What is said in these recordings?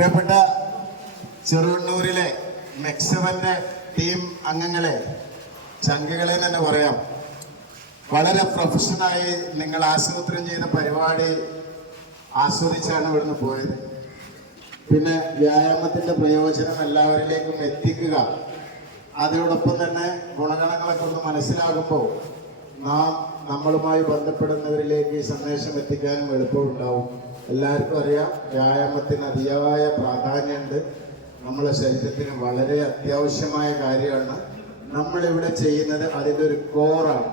പ്രിയപ്പെട്ട ചെറുവണ്ണൂരിലെ മെക്സവന്റെ ടീം അംഗങ്ങളെ, ചങ്കുകളെ തന്നെ പറയാം, വളരെ പ്രൊഫഷനായി നിങ്ങൾ ആസൂത്രണം ചെയ്ത പരിപാടി ആസ്വദിച്ചാണ് ഇവിടുന്ന് പോയത്. പിന്നെ വ്യായാമത്തിന്റെ പ്രയോജനം എല്ലാവരിലേക്കും എത്തിക്കുക, അതോടൊപ്പം തന്നെ ഗുണഗണങ്ങളൊക്കെ ഒന്ന് മനസ്സിലാകുമ്പോൾ നമ്മളുമായി ബന്ധപ്പെടുന്നവരിലേക്ക് ഈ സന്ദേശം എത്തിക്കാനും എളുപ്പമുണ്ടാവും. എല്ലാവർക്കും അറിയാം, വ്യായാമത്തിന് അതിയായ പ്രാധാന്യമുണ്ട്. നമ്മളെ ശരീരത്തിന് വളരെ അത്യാവശ്യമായ കാര്യമാണ്. നമ്മളിവിടെ ചെയ്യുന്നത് അതിൻ്റെ ഒരു കോറാണ്.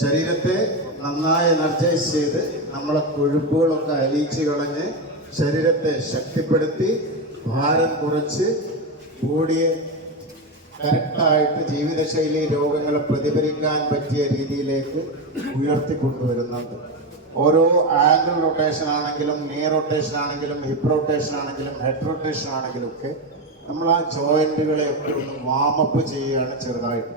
ശരീരത്തെ നന്നായി എനർജൈസ് ചെയ്ത് നമ്മളെ കൊഴുപ്പുകളൊക്കെ അലിയിച്ച് കളഞ്ഞ് ശരീരത്തെ ശക്തിപ്പെടുത്തി ഭാരം കുറച്ച് ബോഡിയെ കറക്റ്റായിട്ട് ജീവിതശൈലി രോഗങ്ങളെ പ്രതിഫലിക്കാൻ പറ്റിയ രീതിയിലേക്ക് ഉയർത്തിക്കൊണ്ടുവരുന്നുണ്ട്. ഓരോ ആംഗിൾ റൊട്ടേഷൻ ആണെങ്കിലും, നീ റൊട്ടേഷൻ ആണെങ്കിലും, ഹിപ്പ് റൊട്ടേഷൻ ആണെങ്കിലും, ഹെഡ് റൊട്ടേഷൻ ആണെങ്കിലും ഒക്കെ നമ്മൾ ആ ജോയിന്റുകളെയൊക്കെ ഒന്ന് വാമപ്പ് ചെയ്യുകയാണ്. ചെറുതായിട്ട്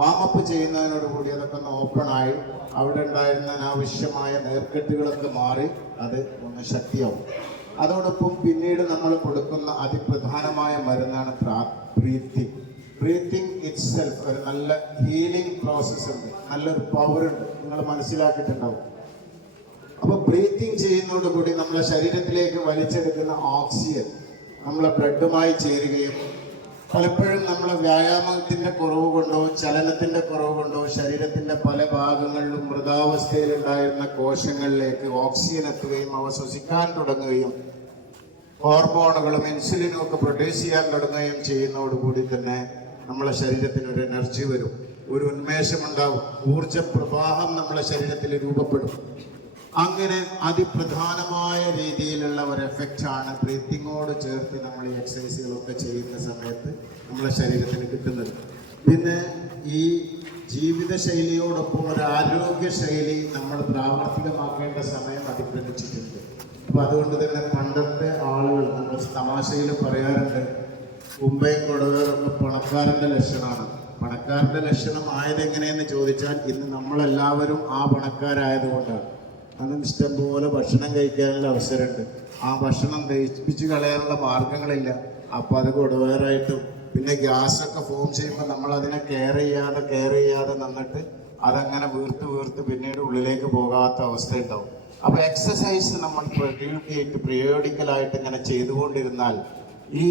വാമപ്പ് ചെയ്യുന്നതിനോടുകൂടി അതൊക്കെ ഒന്ന് ഓപ്പണായി അവിടെ ഉണ്ടായിരുന്ന അനാവശ്യമായ നേർക്കെട്ടുകളൊക്കെ മാറി അത് ഒന്ന് ശക്തിയാവും. അതോടൊപ്പം പിന്നീട് നമ്മൾ കൊടുക്കുന്ന അതിപ്രധാനമായ മരുന്നാണ് ബ്രീത്തിങ്. ബ്രീത്തിങ് ഇറ്റ് സെൽഫ് ഒരു നല്ല ഹീലിംഗ് പ്രോസസ് ഉണ്ട്, നല്ലൊരു പവർ ഉണ്ട്, നിങ്ങൾ മനസ്സിലാക്കിയിട്ടുണ്ടാവും. അപ്പോൾ ബ്രീത്തിങ് ചെയ്യുന്നതോടുകൂടി നമ്മളെ ശരീരത്തിലേക്ക് വലിച്ചെടുക്കുന്ന ഓക്സിജൻ നമ്മളെ ബ്ലഡുമായി ചേരുകയും പലപ്പോഴും നമ്മളെ വ്യായാമത്തിൻ്റെ കുറവ് കൊണ്ടോ ചലനത്തിൻ്റെ കുറവ് കൊണ്ടോ ശരീരത്തിൻ്റെ പല ഭാഗങ്ങളിലും മൃതാവസ്ഥയിലുണ്ടായിരുന്ന കോശങ്ങളിലേക്ക് ഓക്സിജൻ എത്തുകയും അവ ശ്വസിക്കാൻ തുടങ്ങുകയും ഹോർമോണുകളും ഇൻസുലിനും ഒക്കെ പ്രൊഡ്യൂസ് ചെയ്യാൻ തുടങ്ങുകയും ചെയ്യുന്നതോടുകൂടി തന്നെ നമ്മളെ ശരീരത്തിന് ഒരു എനർജി വരും, ഒരു ഉന്മേഷമുണ്ടാവും, ഊർജ പ്രവാഹം നമ്മളെ ശരീരത്തിൽ രൂപപ്പെടും. അങ്ങനെ അതിപ്രധാനമായ രീതിയിലുള്ള ഒരു എഫക്റ്റാണ് ബ്രീത്തിങ്ങോട് ചേർത്ത് നമ്മൾ ഈ എക്സസൈസുകളൊക്കെ ചെയ്യുന്ന സമയത്ത് നമ്മളെ ശരീരത്തിന് കിട്ടുന്നത്. പിന്നെ ഈ ജീവിതശൈലിയോടൊപ്പം ഒരു ആരോഗ്യശൈലി നമ്മൾ പ്രാവർത്തികമാക്കേണ്ട സമയം അതിക്രമിച്ചിട്ടുണ്ട്. അപ്പം അതുകൊണ്ട് തന്നെ പണ്ടത്തെ ആളുകൾ നമ്മൾ തമാശയിൽ പറയാറുണ്ട്, കുമ്പയും കൊടുവേറൊക്കെ പണക്കാരൻ്റെ ലക്ഷണമാണ്. പണക്കാരൻ്റെ ലക്ഷണം ആയതെങ്ങനെയെന്ന് ചോദിച്ചാൽ ഇന്ന് നമ്മളെല്ലാവരും ആ പണക്കാരായതുകൊണ്ടാണ്. അന്ന് ഇഷ്ടംപോലെ ഭക്ഷണം കഴിക്കാനുള്ള അവസരമുണ്ട്, ആ ഭക്ഷണം ദഹിപ്പിച്ച് കളയാനുള്ള മാർഗങ്ങളില്ല. അപ്പോൾ അത് കൊടുവേറായിട്ടും പിന്നെ ഗ്യാസൊക്കെ ഫോം ചെയ്യുമ്പോൾ നമ്മൾ അതിനെ കെയർ ചെയ്യാതെ നിന്നിട്ട് അതങ്ങനെ വീർത്ത് പിന്നീട് ഉള്ളിലേക്ക് പോകാത്ത അവസ്ഥ ഉണ്ടാവും. അപ്പോൾ എക്സസൈസ് നമ്മൾ പീരിയോഡിക്കലായിട്ട് ഇങ്ങനെ ചെയ്തുകൊണ്ടിരുന്നാൽ ഈ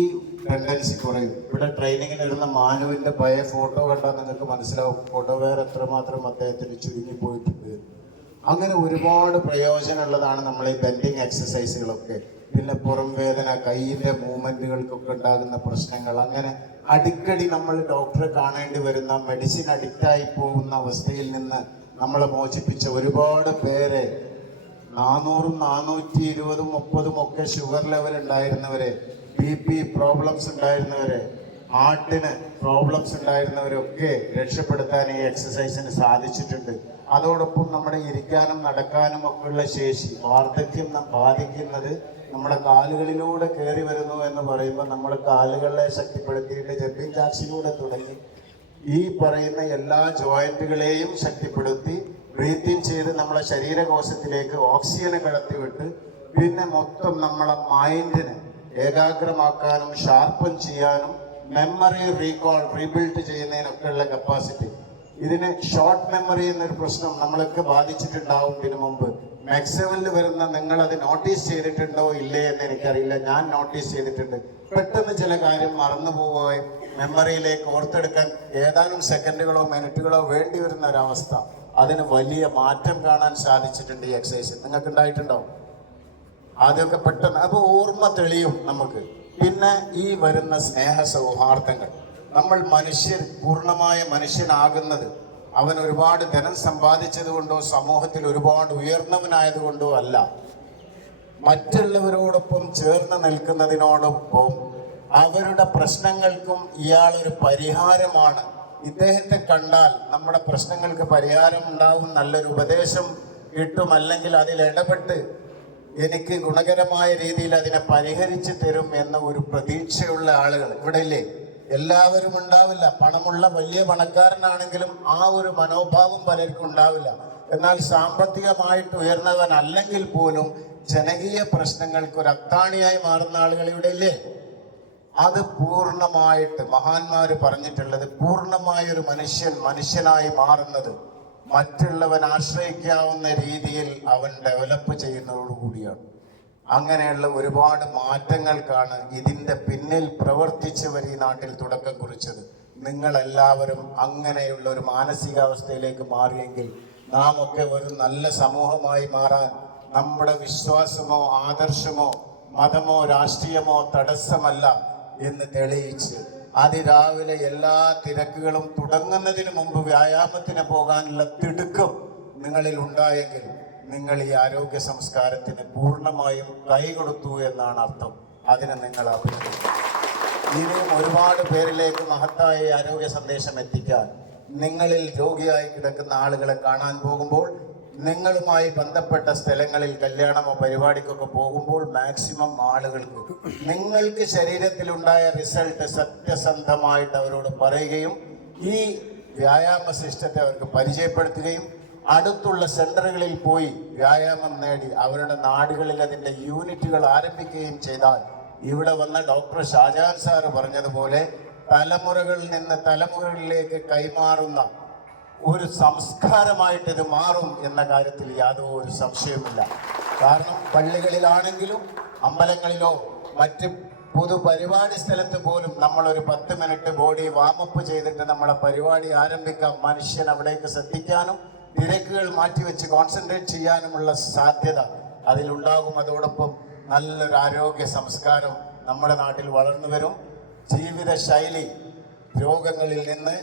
ടെൻഡൻസി കുറയും. ഇവിടെ ട്രെയിനിങ്ങിന് ഇരുന്ന മാനുവിൻ്റെ പഴയ ഫോട്ടോ കണ്ടാൽ നിങ്ങൾക്ക് മനസ്സിലാവും ഫോട്ടോ വേറെ എത്രമാത്രം അദ്ദേഹത്തിന് ചുരുങ്ങിപ്പോയിട്ടുണ്ട്. അങ്ങനെ ഒരുപാട് പ്രയോജനമുള്ളതാണ് നമ്മൾ ഈ ബെൻഡിങ് എക്സസൈസുകളൊക്കെ. പിന്നെ പുറം വേദന, കൈയിൻ്റെ മൂവ്മെൻറ്റുകൾക്കൊക്കെ ഉണ്ടാകുന്ന പ്രശ്നങ്ങൾ, അങ്ങനെ അടിക്കടി നമ്മൾ ഡോക്ടറെ കാണേണ്ടി വരുന്ന മെഡിസിൻ അഡിക്റ്റായി പോകുന്ന അവസ്ഥയിൽ നിന്ന് നമ്മളെ മോചിപ്പിച്ച ഒരുപാട് പേരെ, 400, 420, 30 ഒക്കെ ഷുഗർ ലെവൽ ഉണ്ടായിരുന്നവരെ, BP പ്രോബ്ലംസ് ഉണ്ടായിരുന്നവരെ, ഹാർട്ടിന് പ്രോബ്ലംസ് ഉണ്ടായിരുന്നവരൊക്കെ രക്ഷപ്പെടുത്താൻ ഈ എക്സസൈസിന് സാധിച്ചിട്ടുണ്ട്. അതോടൊപ്പം നമ്മുടെ ഇരിക്കാനും നടക്കാനും ഒക്കെയുള്ള ശേഷി, വാർദ്ധക്യം ബാധിക്കുന്നത് നമ്മുടെ കാലുകളിലൂടെ കയറി വരുന്നു എന്ന് പറയുമ്പോൾ നമ്മൾ കാലുകളെ ശക്തിപ്പെടുത്തിയിട്ട് ജമ്പിങ് ജാക്സിലൂടെ തുടങ്ങി ഈ പറയുന്ന എല്ലാ ജോയിന്റുകളെയും ശക്തിപ്പെടുത്തി ബ്രീത്തിങ് ചെയ്ത് നമ്മളെ ശരീരകോശത്തിലേക്ക് ഓക്സിജനെ കടത്തിവിട്ട് പിന്നെ മൊത്തം നമ്മളെ മൈൻഡിനെ ഏകാഗ്രമാക്കാനും ഷാർപ്പൻ ചെയ്യാനും മെമ്മറി റീബിൽഡ് ചെയ്യുന്നതിനൊക്കെയുള്ള കപ്പാസിറ്റി. ഇതിന് ഷോർട്ട് മെമ്മറി എന്നൊരു പ്രശ്നം നമ്മളൊക്കെ ബാധിച്ചിട്ടുണ്ടാവും. ഇതിനു മുമ്പ് മാക്സിമലിൽ വരുന്ന നിങ്ങളത് നോട്ടീസ് ചെയ്തിട്ടുണ്ടോ ഇല്ലേ എന്ന് എനിക്കറിയില്ല, ഞാൻ നോട്ടീസ് ചെയ്തിട്ടുണ്ട്. പെട്ടെന്ന് ചില കാര്യം മറന്നു പോവുകയും മെമ്മറിയിലേക്ക് ഓർത്തെടുക്കാൻ ഏതാനും സെക്കൻഡുകളോ മിനിറ്റുകളോ വേണ്ടി വരുന്ന ഒരവസ്ഥ, അതിന് വലിയ മാറ്റം കാണാൻ സാധിച്ചിട്ടുണ്ട് ഈ എക്സസൈസ്. നിങ്ങൾക്ക് ഉണ്ടായിട്ടുണ്ടോ? ആദ്യമൊക്കെ പെട്ടെന്ന് അപ്പോൾ ഓർമ്മ തെളിയും നമുക്ക്. പിന്നെ ഈ വരുന്ന സ്നേഹ സൗഹാർദ്ദങ്ങൾ, നമ്മൾ പൂർണ്ണമായ മനുഷ്യനാകുന്നത് അവൻ ഒരുപാട് ധനം സമ്പാദിച്ചത് കൊണ്ടോ സമൂഹത്തിൽ ഒരുപാട് ഉയർന്നവനായതുകൊണ്ടോ അല്ല, മറ്റുള്ളവരോടൊപ്പം ചേർന്ന് നിൽക്കുന്നതിനോടൊപ്പം അവരുടെ പ്രശ്നങ്ങൾക്കും ഇയാളൊരു പരിഹാരമാണ്. ഇദ്ദേഹത്തെ കണ്ടാൽ നമ്മുടെ പ്രശ്നങ്ങൾക്ക് പരിഹാരം ഉണ്ടാവും, നല്ലൊരു ഉപദേശം കിട്ടും, അല്ലെങ്കിൽ അതിൽ ഇടപെട്ട് എനിക്ക് ഗുണകരമായ രീതിയിൽ അതിനെ പരിഹരിച്ചു തരും എന്ന ഒരു പ്രതീക്ഷയുള്ള ആളുകൾ ഇവിടെ ഇല്ലേ? എല്ലാവരും ഉണ്ടാവില്ല. പണമുള്ള വലിയ പണക്കാരനാണെങ്കിലും ആ ഒരു മനോഭാവം പലർക്കും ഉണ്ടാവില്ല. എന്നാൽ സാമ്പത്തികമായിട്ട് ഉയർന്നവനല്ലെങ്കിൽ പോലും ജനകീയ പ്രശ്നങ്ങൾക്ക് ഒരു അത്താണിയായി മാറുന്ന ആളുകൾ ഇവിടെ ഇല്ലേ? അത് പൂർണ്ണമായിട്ട് മഹാന്മാര് പറഞ്ഞിട്ടുള്ളത്, പൂർണ്ണമായ ഒരു മനുഷ്യനായി മാറുന്നത് മറ്റുള്ളവൻ ആശ്രയിക്കാവുന്ന രീതിയിൽ അവൻ ഡെവലപ്പ് ചെയ്യുന്നതോടുകൂടിയാണ്. അങ്ങനെയുള്ള ഒരുപാട് മാറ്റങ്ങൾക്കാണ് ഇതിൻ്റെ പിന്നിൽ പ്രവർത്തിച്ചവർ ഈ നാട്ടിൽ തുടക്കം കുറിച്ചത്. നിങ്ങളെല്ലാവരും അങ്ങനെയുള്ള ഒരു മാനസികാവസ്ഥയിലേക്ക് മാറിയെങ്കിൽ നാം ഒക്കെ ഒരു നല്ല സമൂഹമായി മാറാൻ നമ്മുടെ വിശ്വാസമോ ആദർശമോ മതമോ രാഷ്ട്രീയമോ തടസ്സമല്ല എന്ന് തെളിയിച്ച് അതിരാവിലെ എല്ലാ തിരക്കുകളും തുടങ്ങുന്നതിന് മുമ്പ് വ്യായാമത്തിന് പോകാനുള്ള തിടുക്കം നിങ്ങളിൽ ഉണ്ടായെങ്കിൽ നിങ്ങൾ ഈ ആരോഗ്യ സംസ്കാരത്തിന് പൂർണ്ണമായും കൈകൊടുത്തു എന്നാണ് അർത്ഥം. അതിന് നിങ്ങൾ അഭിനന്ദിക്കുന്നു. ഇനിയും ഒരുപാട് പേരിലേക്ക് മഹത്തായ ആരോഗ്യ സന്ദേശം എത്തിക്കാൻ നിങ്ങളിൽ രോഗിയായി കിടക്കുന്ന ആളുകളെ കാണാൻ പോകുമ്പോൾ, നിങ്ങളുമായി ബന്ധപ്പെട്ട സ്ഥലങ്ങളിൽ കല്യാണമോ പരിപാടിക്കൊക്കെ പോകുമ്പോൾ മാക്സിമം ആളുകൾക്ക് നിങ്ങൾക്ക് ശരീരത്തിലുണ്ടായ റിസൾട്ട് സത്യസന്ധമായിട്ട് അവരോട് പറയുകയും ഈ വ്യായാമ സിസ്റ്റത്തെ അവർക്ക് പരിചയപ്പെടുത്തുകയും അടുത്തുള്ള സെന്ററുകളിൽ പോയി വ്യായാമം നേടി അവരുടെ നാടുകളിൽ അതിൻ്റെ യൂണിറ്റുകൾ ആരംഭിക്കുകയും ചെയ്താൽ ഇവിടെ വന്ന ഡോക്ടർ ഷാജഹാൻ സാറ് പറഞ്ഞതുപോലെ തലമുറകളിൽ നിന്ന് തലമുറകളിലേക്ക് കൈമാറുന്ന ഒരു സംസ്കാരമായിട്ട് ഇത് മാറും എന്ന കാര്യത്തിൽ യാതൊരു സംശയവുമില്ല. കാരണം പള്ളികളിലാണെങ്കിലും അമ്പലങ്ങളിലോ മറ്റ് പൊതുപരിപാടി സ്ഥലത്ത് പോലും നമ്മളൊരു 10 മിനിറ്റ് ബോഡി വാമപ്പ് ചെയ്തിട്ട് നമ്മളെ പരിപാടി ആരംഭിക്കാം. മനുഷ്യൻ അവിടേക്ക് ശ്രദ്ധിക്കാനും തിരക്കുകൾ മാറ്റിവെച്ച് കോൺസെൻട്രേറ്റ് ചെയ്യാനുമുള്ള സാധ്യത അതിലുണ്ടാകും. അതോടൊപ്പം നല്ലൊരു ആരോഗ്യ സംസ്കാരം നമ്മുടെ നാട്ടിൽ വളർന്നു വരും. ജീവിതശൈലി രോഗങ്ങളിൽ നിന്ന്